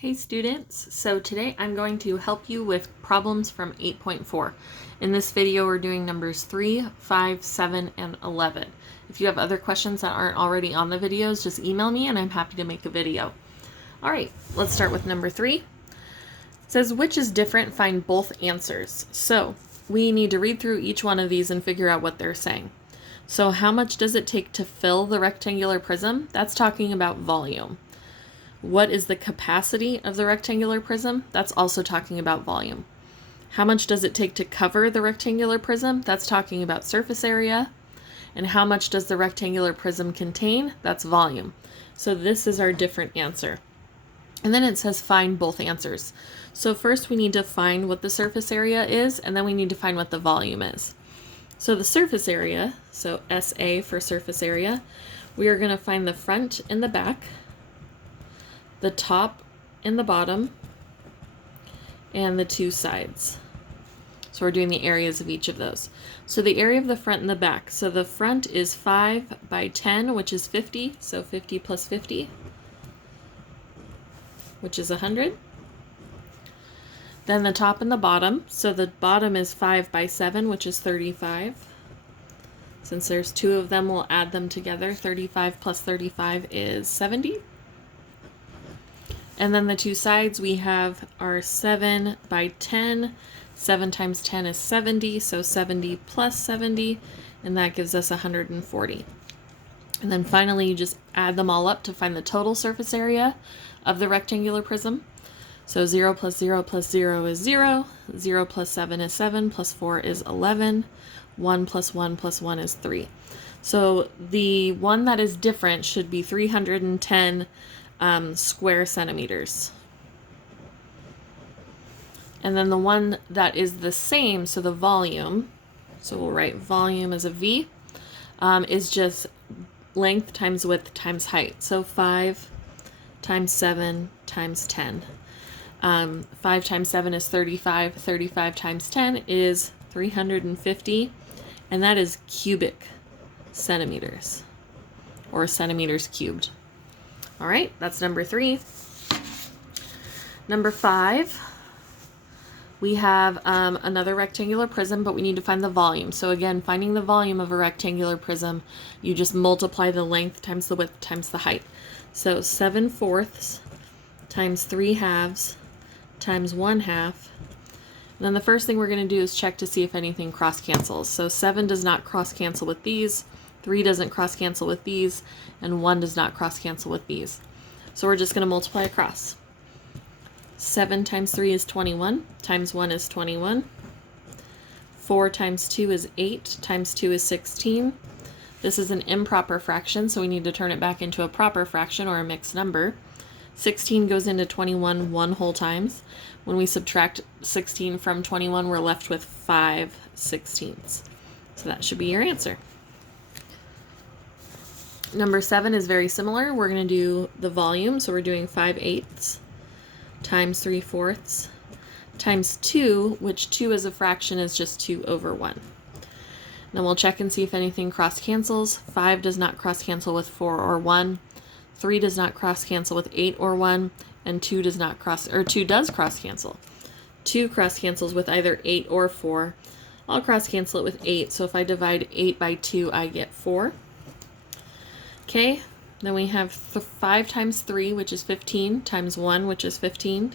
Hey students, so today I'm going to help you with problems from 8.4. In this video we're doing numbers 3, 5, 7, and 11. If you have other questions that aren't already on the videos, just email me and I'm happy to make a video. Alright, let's start with number 3. It says, which is different? Find both answers. So we need to read through each one of these and figure out what they're saying. So how much does it take to fill the rectangular prism? That's talking about volume. What is the capacity of the rectangular prism? That's also talking about volume. How much does it take to cover the rectangular prism? That's talking about surface area. And how much does the rectangular prism contain? That's volume. So this is our different answer. And then it says find both answers. So first we need to find what the surface area is, and then we need to find what the volume is. So the surface area, so SA for surface area, we are going to find the front and the back, the top and the bottom, and the two sides. So we're doing the areas of each of those. So the area of the front and the back. So the front is 5 by 10, which is 50. So 50 plus 50, which is 100. Then the top and the bottom. So the bottom is 5 by 7, which is 35. Since there's two of them, we'll add them together. 35 plus 35 is 70. And then the two sides we have are 7 by 10. 7 times 10 is 70, so 70 plus 70, and that gives us 140. And then finally you just add them all up to find the total surface area of the rectangular prism. So 0 plus 0 plus 0 is 0, 0 plus 7 is 7, plus 4 is 11, 1 plus 1 plus 1 is 3. So the one that is different should be 310 square centimeters. And then the one that is the same, so the volume, so we'll write volume as a V, is just length times width times height. So 5 times 7 times 10. 5 times 7 is 35. 35 times 10 is 350. And that is cubic centimeters, or centimeters cubed. All right, that's number 3. Number 5, we have another rectangular prism, but we need to find the volume. So again, finding the volume of a rectangular prism, you just multiply the length times the width times the height. So 7/4 times 3/2 times 1/2. And then the first thing we're going to do is check to see if anything cross cancels. So 7 does not cross cancel with these, 3 doesn't cross cancel with these, and 1 does not cross cancel with these. So we're just going to multiply across. 7 times 3 is 21, times 1 is 21. 4 times 2 is 8, times 2 is 16. This is an improper fraction, so we need to turn it back into a proper fraction or a mixed number. 16 goes into 21 one whole times. When we subtract 16 from 21, we're left with 5/16. So that should be your answer. Number 7 is very similar. We're going to do the volume, so we're doing 5/8 times 3/4 times 2, which 2 as a fraction is just 2 over 1. Then we'll check and see if anything cross cancels. 5 does not cross cancel with 4 or 1. 3 does not cross cancel with 8 or 1, and 2 does cross cancel. 2 cross cancels with either 8 or 4. I'll cross cancel it with 8, so if I divide 8 by 2, I get 4. Okay, then we have 5 times 3, which is 15, times 1, which is 15,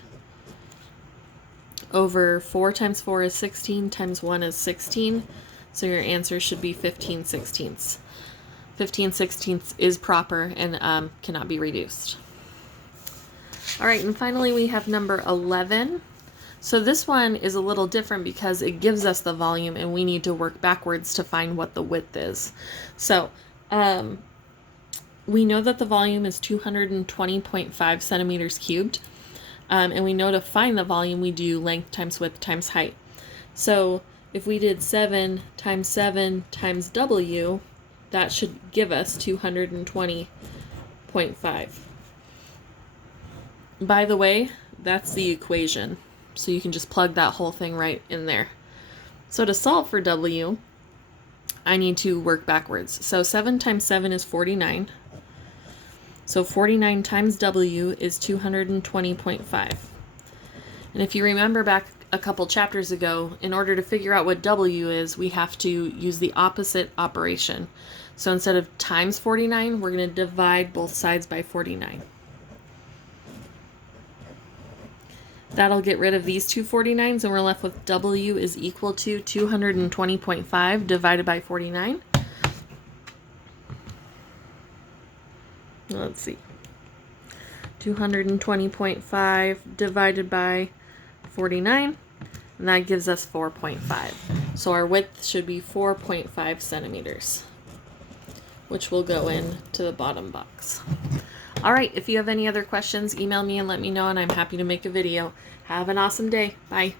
over 4 times 4 is 16, times 1 is 16, so your answer should be 15/16. 15/16 is proper and cannot be reduced. All right, and finally we have number 11. So this one is a little different because it gives us the volume and we need to work backwards to find what the width is. So we know that the volume is 220.5 centimeters cubed. And we know to find the volume, we do length times width times height. So if we did 7 times W, that should give us 220.5. By the way, that's the equation. So you can just plug that whole thing right in there. So to solve for W, I need to work backwards. So 7 times 7 is 49. So 49 times W is 220.5. And if you remember back a couple chapters ago, in order to figure out what W is, we have to use the opposite operation. So instead of times 49, we're going to divide both sides by 49. That'll get rid of these two 49s, and we're left with W is equal to 220.5 divided by 49. Let's see. 220.5 divided by 49, and that gives us 4.5. So our width should be 4.5 centimeters, which will go into the bottom box. All right, if you have any other questions, email me and let me know, and I'm happy to make a video. Have an awesome day. Bye.